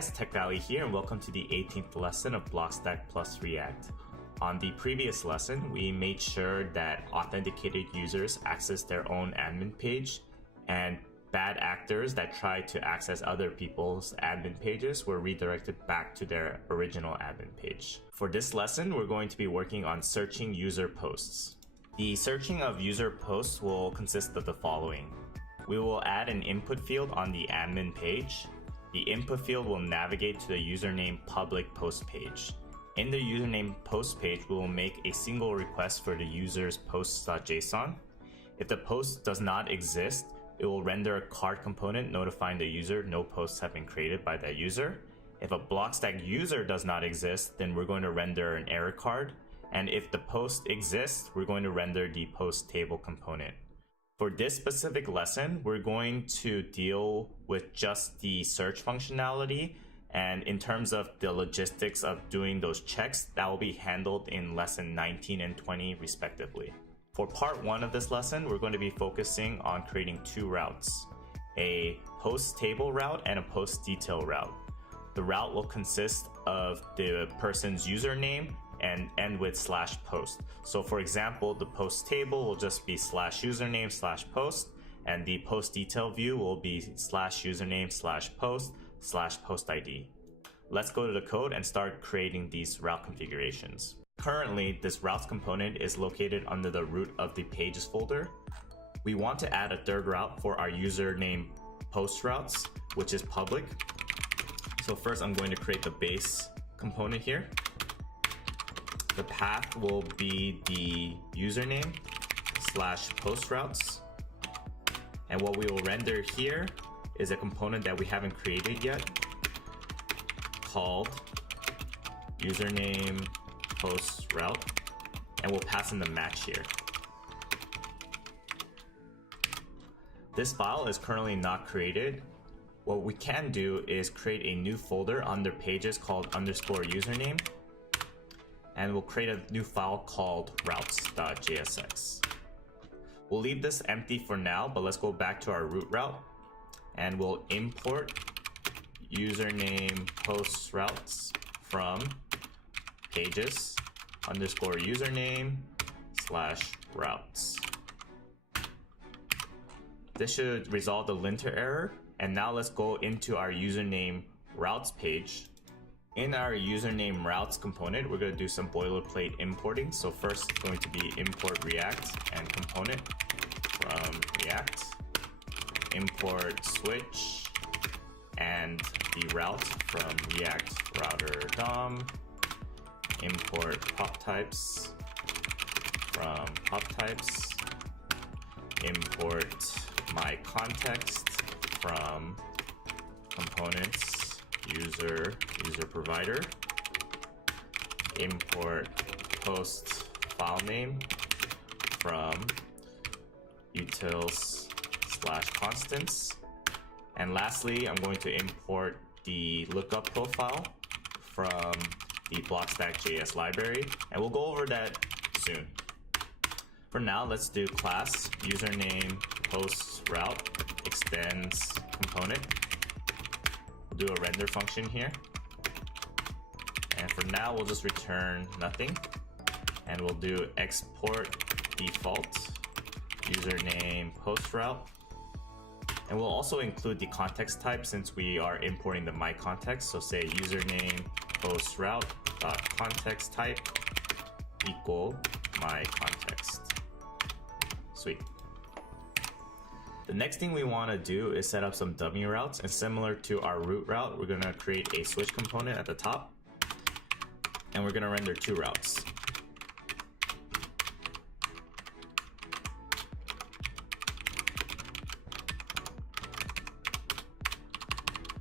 guys, Tech Valley here, and welcome to the 18th lesson of Blockstack plus React. On the previous lesson, we made sure that authenticated users access their own admin page, and bad actors that tried to access other people's admin pages were redirected back to their original admin page. For this lesson, we're going to be working on searching user posts. The searching of user posts will consist of the following. We will add an input field on the admin page. The input field will navigate to the username public post page. In the username post page, we will make a single request for the user's posts.json. If the post does not exist, it will render a card component notifying the user no posts have been created by that user. If a Blockstack user does not exist, then we're going to render an error card. And if the post exists, we're going to render the post table component. For this specific lesson, we're going to deal with just the search functionality, and in terms of the logistics of doing those checks, that will be handled in lesson 19 and 20 respectively. For part 1 of this lesson, we're going to be focusing on creating two routes, a post table route and a post detail route. The route will consist of the person's username and end with /post. So for example, the post table will just be /username/post, and the post detail view will be /username/post/post ID. Let's go to the code and start creating these route configurations. Currently, this routes component is located under the root of the pages folder. We want to add a third route for our username post routes, which is public. So first I'm going to create the base component here. The path will be the username /post routes. And what we will render here is a component that we haven't created yet called username post route, and we'll pass in the match here. This file is currently not created. What we can do is create a new folder under pages called _username, and we'll create a new file called routes.jsx. We'll leave this empty for now, but let's go back to our root route, and we'll import username post routes from pages _username/routes. This should resolve the linter error. And now let's go into our username routes page. In our username routes component, we're going to do some boilerplate importing. So first it's going to be import React and component from React, import switch and the route from React router DOM, import pop types from pop types, import my context from components user provider, import post file name from utils/constants, and lastly I'm going to import the lookup profile from the Blockstack.js library, and we'll go over that soon. For now, let's do class username post route extends component. We'll do a render function here, and for now we'll just return nothing, and we'll do export default username post route, and we'll also include the context type since we are importing the my context. So say username post route dot context type equal my context. Sweet. The next thing we want to do is set up some dummy routes, and similar to our root route, we're going to create a switch component at the top, and we're going to render two routes.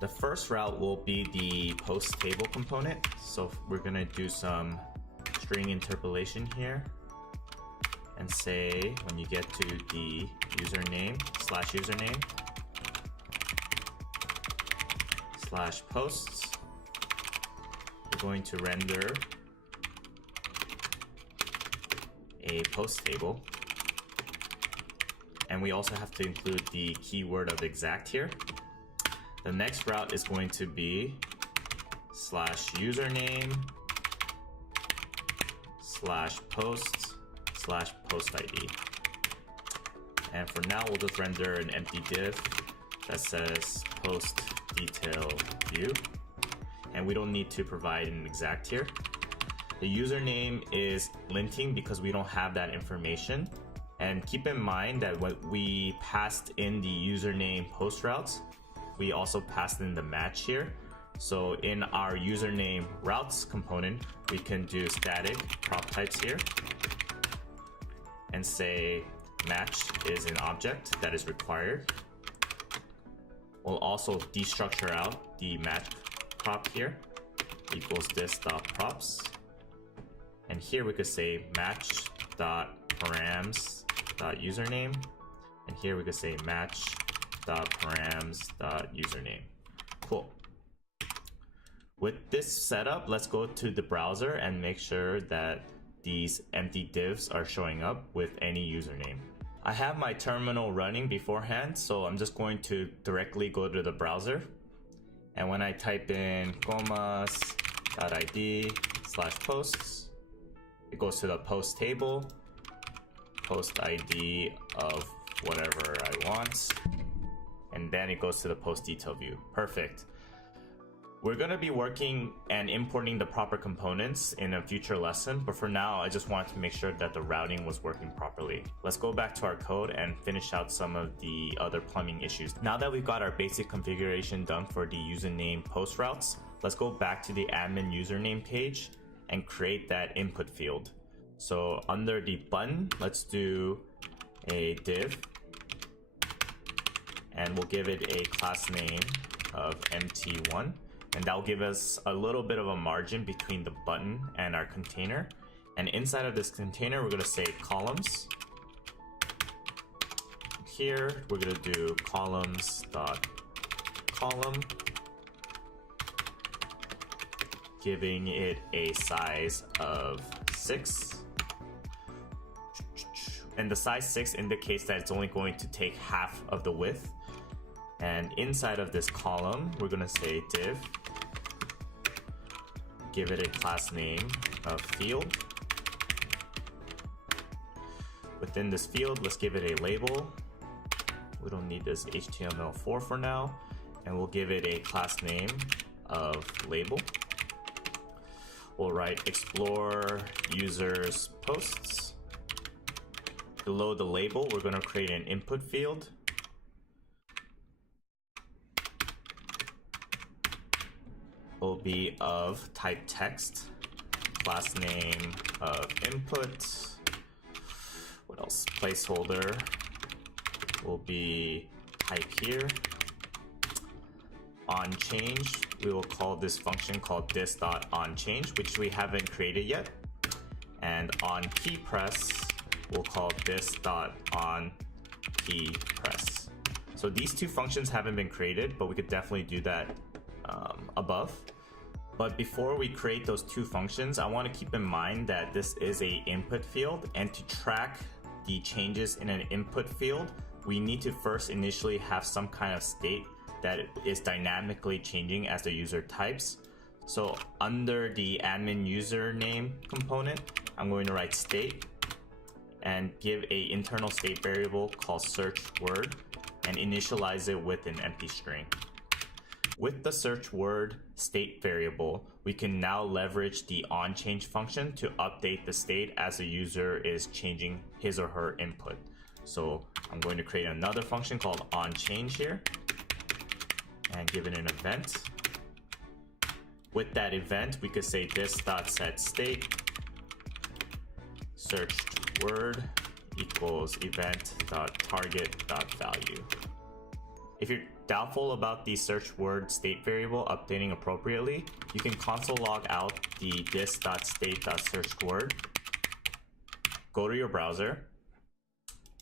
The first route will be the post table component, so we're going to do some string interpolation here and say when you get to the username/username/posts, we're going to render a post table, and we also have to include the keyword of exact here. The next route is going to be /username /post/post ID. And for now, we'll just render an empty div that says post detail view. And we don't need to provide an exact here. The username is linting because we don't have that information. And keep in mind that when we passed in the username post routes, we also passed in the match here. So in our username routes component, we can do static prop types here and say match is an object that is required. We'll also destructure out the match prop here equals this.props. And here we could say match.params.username. And here we could say match.params.username. Cool. With this setup, let's go to the browser and make sure that these empty divs are showing up with any username. I have my terminal running beforehand, so I'm just going to directly go to the browser. And when I type in comas.id/posts, it goes to the post table, post ID of whatever I want, and then it goes to the post detail view. Perfect. We're going to be working and importing the proper components in a future lesson, but for now, I just wanted to make sure that the routing was working properly. Let's go back to our code and finish out some of the other plumbing issues. Now that we've got our basic configuration done for the username post routes, let's go back to the admin username page and create that input field. So under the button, let's do a div, and we'll give it a class name of mt1. And that'll give us a little bit of a margin between the button and our container. And inside of this container, we're gonna say columns. Here, we're gonna do columns.column, giving it a size of 6. And the size 6 indicates that it's only going to take half of the width. And inside of this column, we're gonna say div, give it a class name of field. Within this field, let's give it a label. We don't need this HTML4 for now. And we'll give it a class name of label. We'll write explore users posts. Below the label, we're gonna create an input field. Will be of type text, class name of input. What else? Placeholder will be type here. On change, we will call this function called this.onChange, which we haven't created yet. And on key press, we'll call this.onKeyPress. So these two functions haven't been created, but we could definitely do that above. But before we create those two functions, I want to keep in mind that this is an input field, and to track the changes in an input field, we need to first initially have some kind of state that is dynamically changing as the user types. So under the admin username component, I'm going to write state and give an internal state variable called search word and initialize it with an empty string. With the search word state variable, we can now leverage the onChange function to update the state as the user is changing his or her input. So I'm going to create another function called onChange here and give it an event. With that event, we could say this.setState searched word equals event.target.value. If you're doubtful about the search word state variable updating appropriately, you can console log out the this.state.searchword. Go to your browser,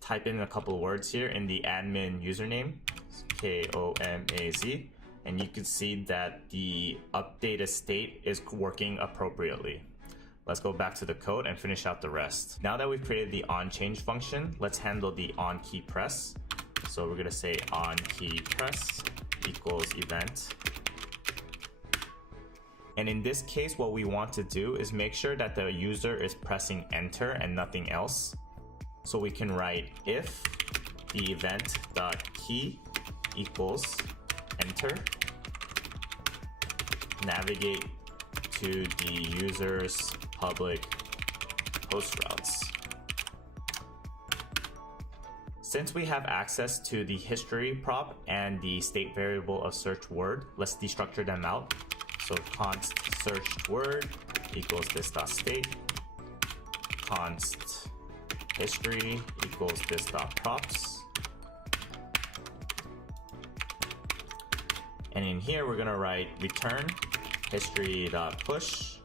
type in a couple of words here in the admin username, KOMAZ, and you can see that the updated state is working appropriately. Let's go back to the code and finish out the rest. Now that we've created the onChange function, let's handle the onKeyPress. So we're gonna say onKeyPress equals event And in this case, what we want to do is make sure that the user is pressing enter and nothing else. So we can write if the event.key equals enter, navigate to the user's public post routes. Since we have access to the history prop and the state variable of search word, let's destructure them out. So const searched word equals this.state, const history equals this.props. And in here, we're gonna write return history.push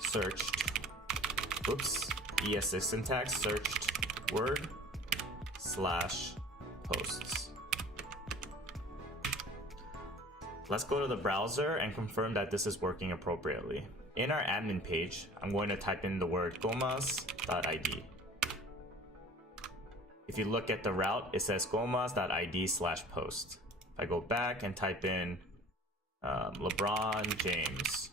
searched, ES6 syntax, searched word / posts. Let's go to the browser and confirm that this is working appropriately. In our admin page, I'm going to type in the word gomas.id. If you look at the route, it says gomas.id/post. If I go back and type in LeBron James,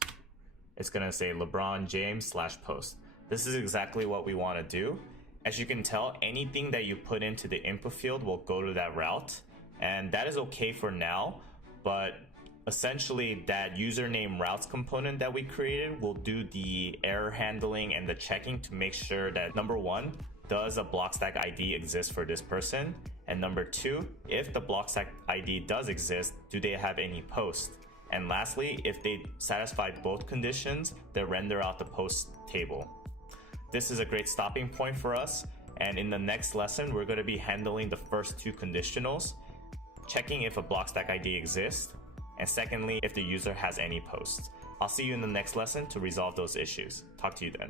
it's gonna say LeBron James/post. This is exactly what we want to do. As you can tell, anything that you put into the input field will go to that route, and that is okay for now, but essentially that username routes component that we created will do the error handling and the checking to make sure that number one, does a Blockstack ID exist for this person? And number two, if the Blockstack ID does exist, do they have any posts? And lastly, if they satisfy both conditions, they render out the post table. This is a great stopping point for us, and in the next lesson, we're going to be handling the first two conditionals, checking if a Blockstack ID exists, and secondly, if the user has any posts. I'll see you in the next lesson to resolve those issues. Talk to you then.